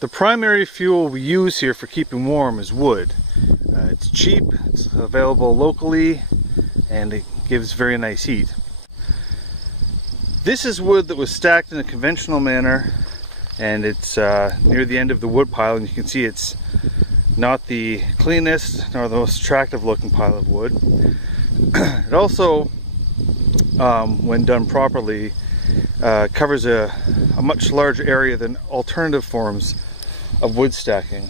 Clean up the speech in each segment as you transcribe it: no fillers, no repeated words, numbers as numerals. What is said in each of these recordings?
The primary fuel we use here for keeping warm is wood. It's cheap, it's available locally, and it gives very nice heat. This is wood that was stacked in a conventional manner, and it's near the end of the wood pile, and you can see it's not the cleanest nor the most attractive looking pile of wood. It also, when done properly, covers a much larger area than alternative forms of wood stacking.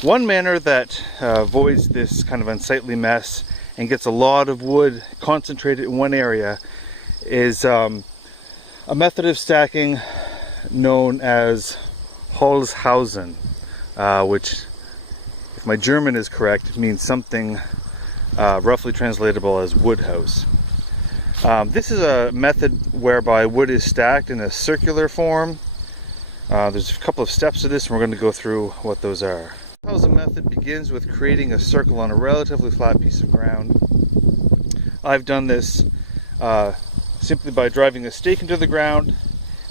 One manner that avoids this kind of unsightly mess and gets a lot of wood concentrated in one area is a method of stacking known as Holz Hausen, which, if my German is correct, means something roughly translatable as wood house. This is a method whereby wood is stacked in a circular form. There's a couple of steps to this, and we're going to go through what those are. The Hausen method begins with creating a circle on a relatively flat piece of ground. I've done this simply by driving a stake into the ground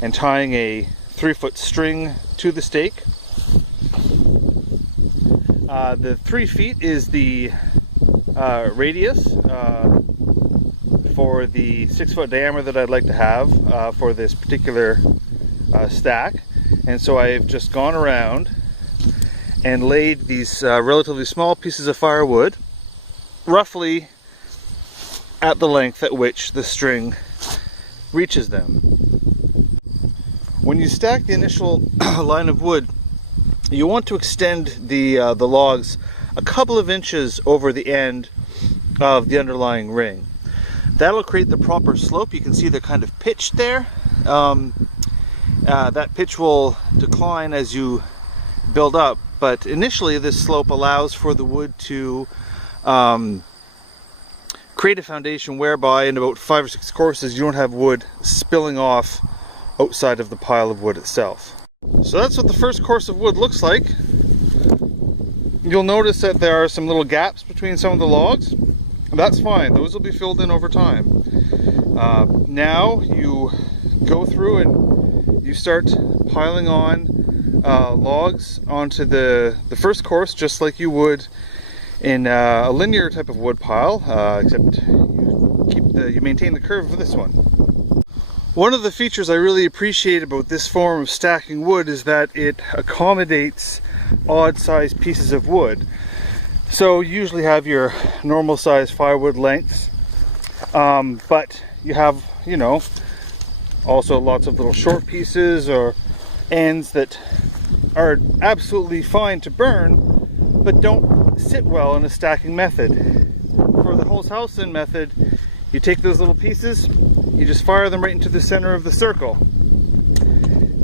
and tying a 3-foot string to the stake. The 3 feet is the radius for the 6-foot diameter that I'd like to have for this particular stack. And so I've just gone around and laid these relatively small pieces of firewood roughly at the length at which the string reaches them. When you stack the initial line of wood, you want to extend the logs a couple of inches over the end of the underlying ring. That'll create the proper slope. You can see they're kind of pitched there. That pitch will decline as you build up, but initially this slope allows for the wood to create a foundation whereby in about 5 or 6 courses you don't have wood spilling off outside of the pile of wood itself. So that's what the first course of wood looks like. You'll notice that there are some little gaps between some of the logs. That's fine, those will be filled in over time. Now you go through and you start piling on logs onto the first course, just like you would in a linear type of wood pile, except you maintain the curve of this one. One of the features I really appreciate about this form of stacking wood is that it accommodates odd-sized pieces of wood. So you usually have your normal size firewood lengths, but you have, you know, also lots of little short pieces or ends that are absolutely fine to burn, but don't sit well in a stacking method. For the Holz Hausen method, you take those little pieces, you just fire them right into the center of the circle.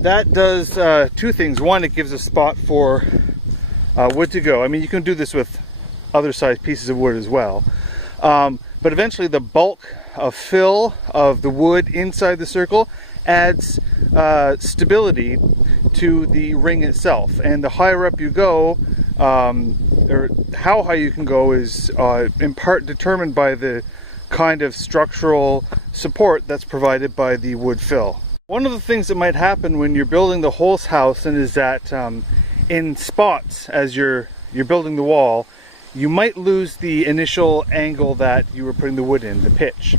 That does 2 things. One, it gives a spot for wood to go. I mean, you can do this with other sized pieces of wood as well. But eventually the bulk of fill of the wood inside the circle adds stability to the ring itself. And the higher up you go, or how high you can go, is in part determined by the kind of structural support that's provided by the wood fill. One of the things that might happen when you're building the Holz Hausen is that in spots, as you're building the wall, you might lose the initial angle that you were putting the wood in, the pitch.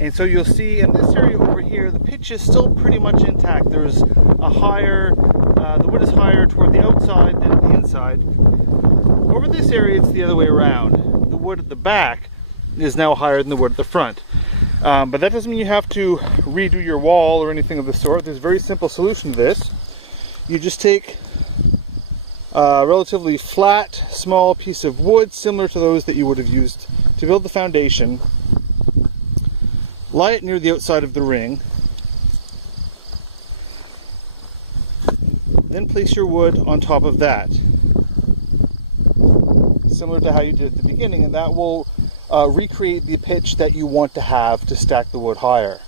And so you'll see in this area over here, the pitch is still pretty much intact. There's a higher, the wood is higher toward the outside than the inside. Over this area, it's the other way around. The wood at the back is now higher than the wood at the front. But that doesn't mean you have to redo your wall or anything of the sort. There's a very simple solution to this. You just take a relatively flat, small piece of wood, similar to those that you would have used to build the foundation. Lie it near the outside of the ring. Then place your wood on top of that, similar to how you did at the beginning, and that will recreate the pitch that you want to have to stack the wood higher.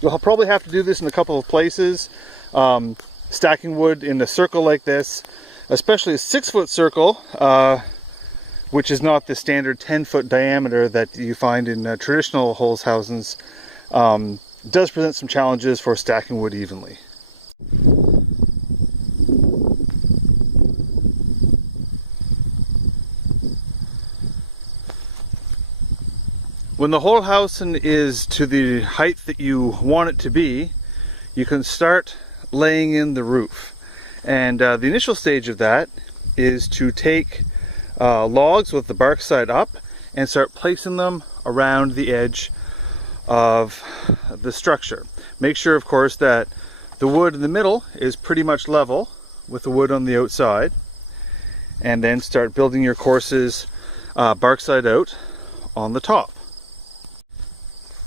You'll probably have to do this in a couple of places. Stacking wood in a circle like this, especially a 6-foot circle, which is not the standard 10-foot diameter that you find in traditional Holz Hausens. it does present some challenges for stacking wood evenly. When the Holz Hausen is to the height that you want it to be, you can start laying in the roof. And the initial stage of that is to take logs with the bark side up and start placing them around the edge of the structure. Make sure, of course, that the wood in the middle is pretty much level with the wood on the outside, and then start building your courses bark side out on the top.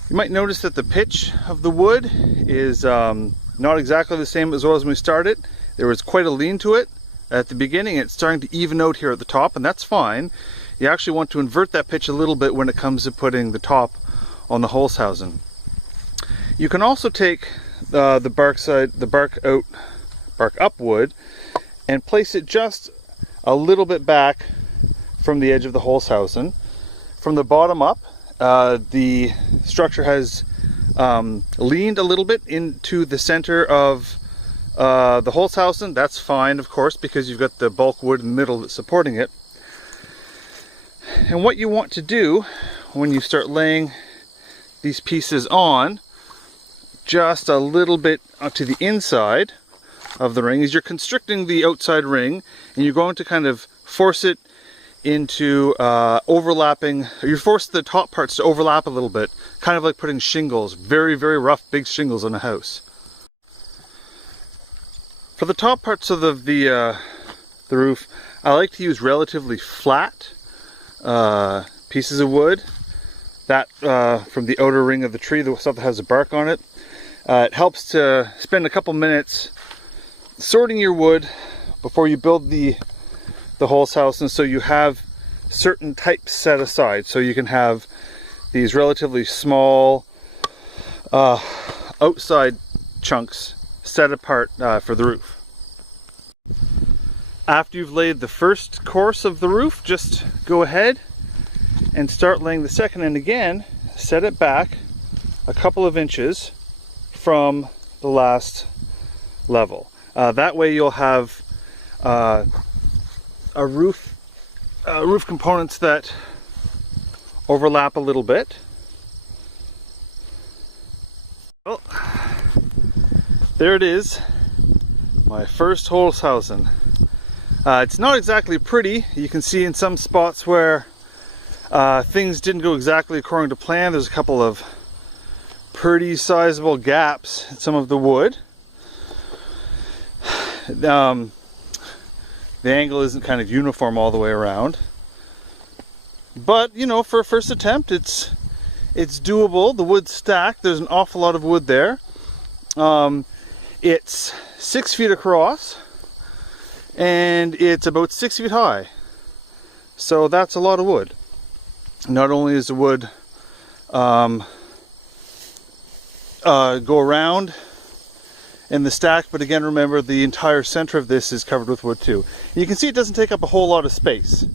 You might notice that the pitch of the wood is not exactly the same as well as when we started. There was quite a lean to it at the beginning. It's starting to even out here at the top, and that's fine. You actually want to invert that pitch a little bit when it comes to putting the top on the Holz Hausen. You can also take the bark up wood, and place it just a little bit back from the edge of the Holz Hausen. From the bottom up, the structure has leaned a little bit into the center of the Holz Hausen. That's fine, of course, because you've got the bulk wood in the middle that's supporting it. And what you want to do when you start laying these pieces on, just a little bit to the inside of the ring, is you're constricting the outside ring, and you're going to kind of force it into overlapping. You force the top parts to overlap a little bit, kind of like putting shingles, very, very rough, big shingles on a house. For the top parts of the roof, I like to use relatively flat pieces of wood. That from the outer ring of the tree, the stuff that has the bark on it. It helps to spend a couple minutes sorting your wood before you build the Holz Hausen, so you have certain types set aside, so you can have these relatively small outside chunks set apart for the roof. After you've laid the first course of the roof, just go ahead and start laying the second, and again set it back a couple of inches from the last level. That way you'll have roof components that overlap a little bit. Well, there it is, my first Holz Hausen. It's not exactly pretty. You can see in some spots where things didn't go exactly according to plan. There's a couple of pretty sizable gaps in some of the wood. The angle isn't kind of uniform all the way around, but you know, for a first attempt, it's doable. The wood's stacked. There's an awful lot of wood there. It's 6 feet across, and it's about 6 feet high. So that's a lot of wood. Not only is the wood go around in the stack, but again, remember, the entire center of this is covered with wood too. You can see it doesn't take up a whole lot of space.